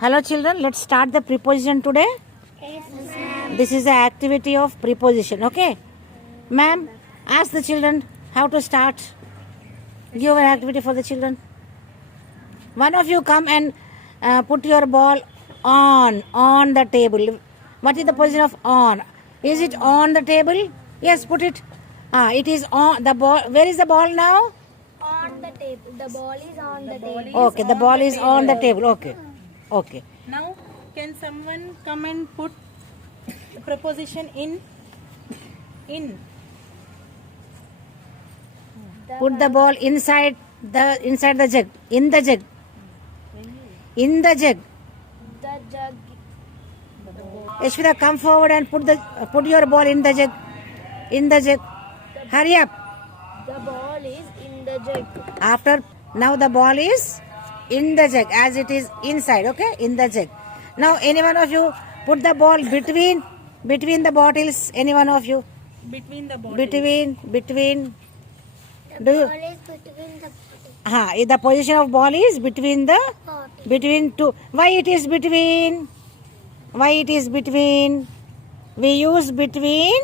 Hello children, let's start the preposition today. Yes, ma'am. This is the activity of preposition, okay? Ma'am, ask the children how to start. Give an activity for the children. One of you come and put your ball on the table. What is the position of on? Is it on the table? Yes, put it. It is on the ball. Where is the ball now? On the table. The ball is on the table. Okay, the ball is on the table. Okay. Okay. Now, can someone come and put the preposition in? Put the ball inside the jug. In the jug. In the jug. The jug. Yashvita, come forward and put your ball in the jug. In the jug. Hurry up. The ball is in the jug. Now the ball is in the jug as it is inside, okay? In the jug. Now any one of you put the ball between the bottles. Any one of you? Between the bottles. Between. The Do you? ball is between the bottles. The position of ball is between two. Why it is between? We use between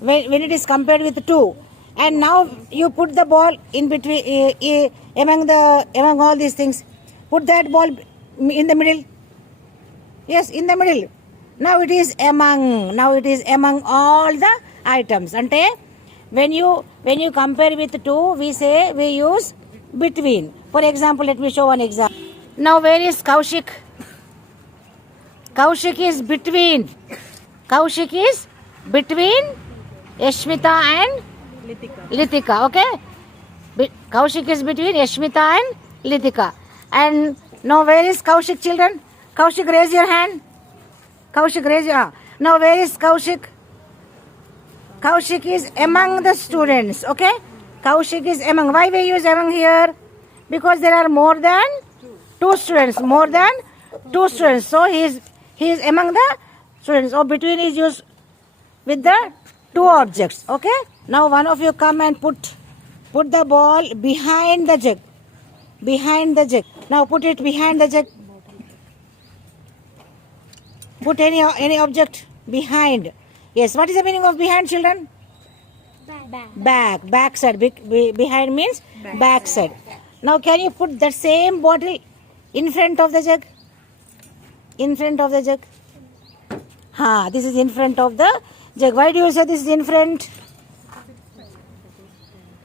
when it is compared with two. And now you put the ball in between among all these things. Put that ball in the middle. Yes, in the middle. Now it is among all the items. Ante when you compare with two, we use between. For example, let me show one example. Now where is Kaushik? Kaushik is between Yashmita and Litika, okay? Kaushik is between Yashmita and Litika. And now where is Kaushik, children? Kaushik, raise your hand. Kaushik, raise your hand. Now where is Kaushik? Kaushik is among the students, okay? Kaushik is among. Why we use among here? Because there are more than two students. So he is among the students. So between is used with the two objects, okay? Now one of you come and put the ball behind the jug. Now put it behind the jug. Put any object behind. Yes, what is the meaning of behind, children? Back side. Behind means back side. Now can you put the same bottle in front of the jug? This is in front of the jug. Why do you say this is in front?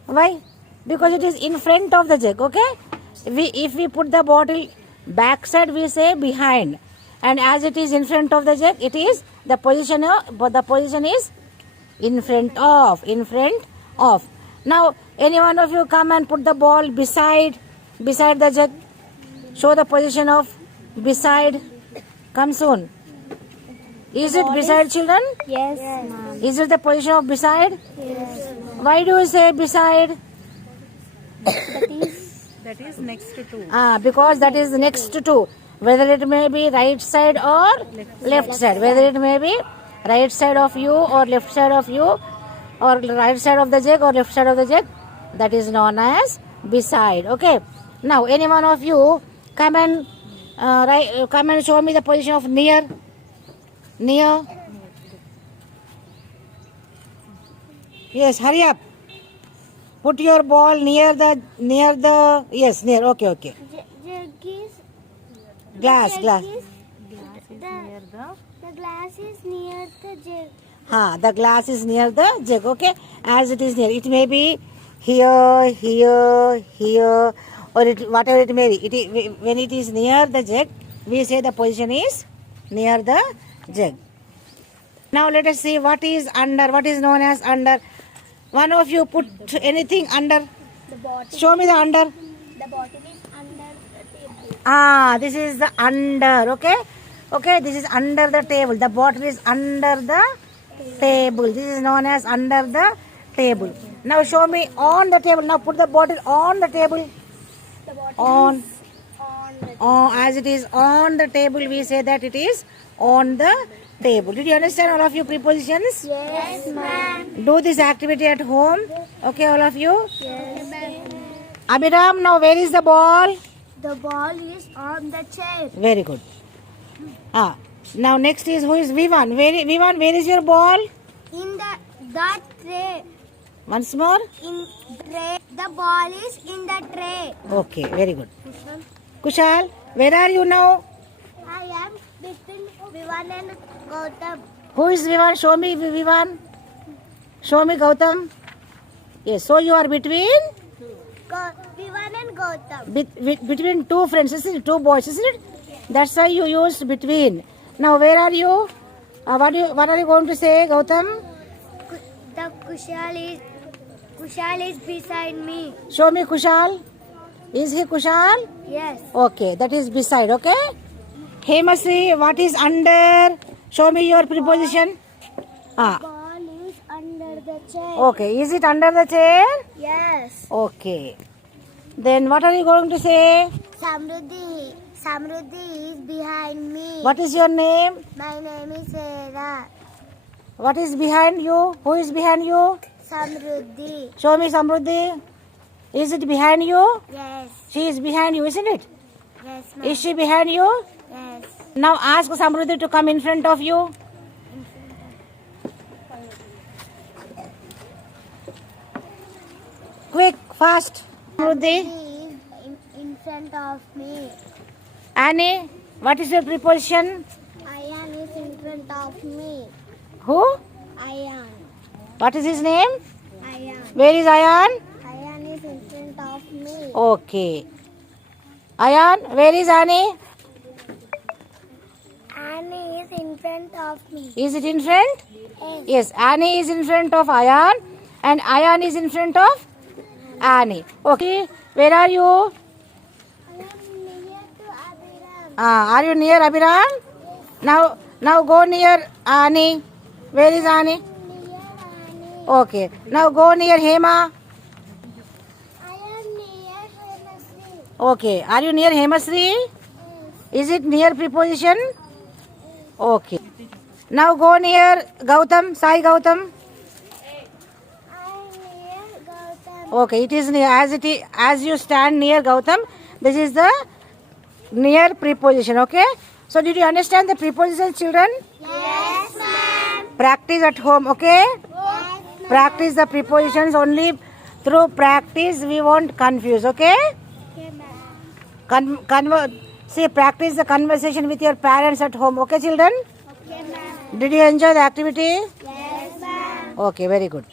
Why? Because it is in front of the jug, okay? If we put the bottle back side, we say behind. And as it is in front of the jug, it is the position is in front of. Now, any one of you come and put the ball beside the jug. Show the position of beside. Come soon. Is it beside, children? Yes, ma'am. Is it the position of beside? Yes. Why do you say beside? That is next to two. Because that is next to two. Whether it may be right side or left side. Whether it may be right side of you or left side of you, or right side of the jug or left side of the jug, that is known as beside. Okay. Now any one of you come and show me the position of near. Yes, hurry up. Put your ball near the yes, near. Okay. Jug is Glass. The glass is near the jug. The glass is near the jug, okay? As it is near. It may be here, or whatever it may be. When it is near the jug, we say the position is near the jug. Now let us see what is under. What is known as under? One of you put anything under. The bottle. Show me the under. The bottle is under the table. This is the under, okay? Okay, this is under the table. The bottle is under the table. This is known as under the table. Now show me on the table. Now put the bottle on the table. The bottle On. is on the table. As it is on the table, we say that it is on the table. Did you understand all of your prepositions? Yes, ma'am. Do this activity at home. Okay, all of you? Yes, ma'am. Abhiram, now where is the ball? The ball is On the chair. Very good. Now next is who is Vivan? Vivan, where is your ball? In the tray. Once more. In tray. The ball is in the tray. Okay, very good. Kushal, where are you now? I am between Vivan and Gautam. Who is Vivan? Show me Vivan. Show me Gautam. Yes, so you are between Vivan and Gautam. between two friends, isn't it? Two boys, isn't it? That's why you used between. Now where are you? What are you going to say, Gautam? The Kushal is beside me. Show me Kushal. Is he Kushal? Yes. Okay, that is beside, okay? Hemasri, what is under? Show me your preposition. Ball is under the chair. Okay, is it under the chair? Yes. Okay. Then what are you going to say? Samruddhi is behind me. What is your name? My name is Sarah. What is behind you? Who is behind you? Samruddhi. Show me Samruddhi. Is it behind you? Yes. She is behind you, isn't it? Yes, ma'am. Is she behind you? Yes. Now ask Samruddhi to come in front of you. Quick, fast. Samruddhi. Samruddhi is in front of me. Annie, what is your preposition? Ayan is in front of me. Who? Ayan. What is his name? Ayan. Where is Ayan? Ayan is in front of me. Okay. Ayan, where is Annie? Annie is in front of me. Is it in front? Yes. Yes, Annie is in front of Ayan and Ayan is in front of Annie. Okay, where are you? I am near to Abiram. Are you near Abhiram? Now go near Annie. Where is Annie? Near Annie. Okay, now go near Hema. I am near Hemashri. Okay, are you near Hemasri? Yes. Is it near preposition? Okay. Now go near Gautam, Sai Gautam. I am near Gautam. Okay, it is near as you stand near Gautam. This is the near preposition. Okay. So did you understand the prepositions, children? Yes, ma'am. Practice at home. Okay. Yes, ma'am. Practice the prepositions only through practice. We won't confuse. Okay. Okay, ma'am. Practice the conversation with your parents at home. Okay, children. Okay, ma'am. Did you enjoy the activity? Yes, ma'am. Okay, very good.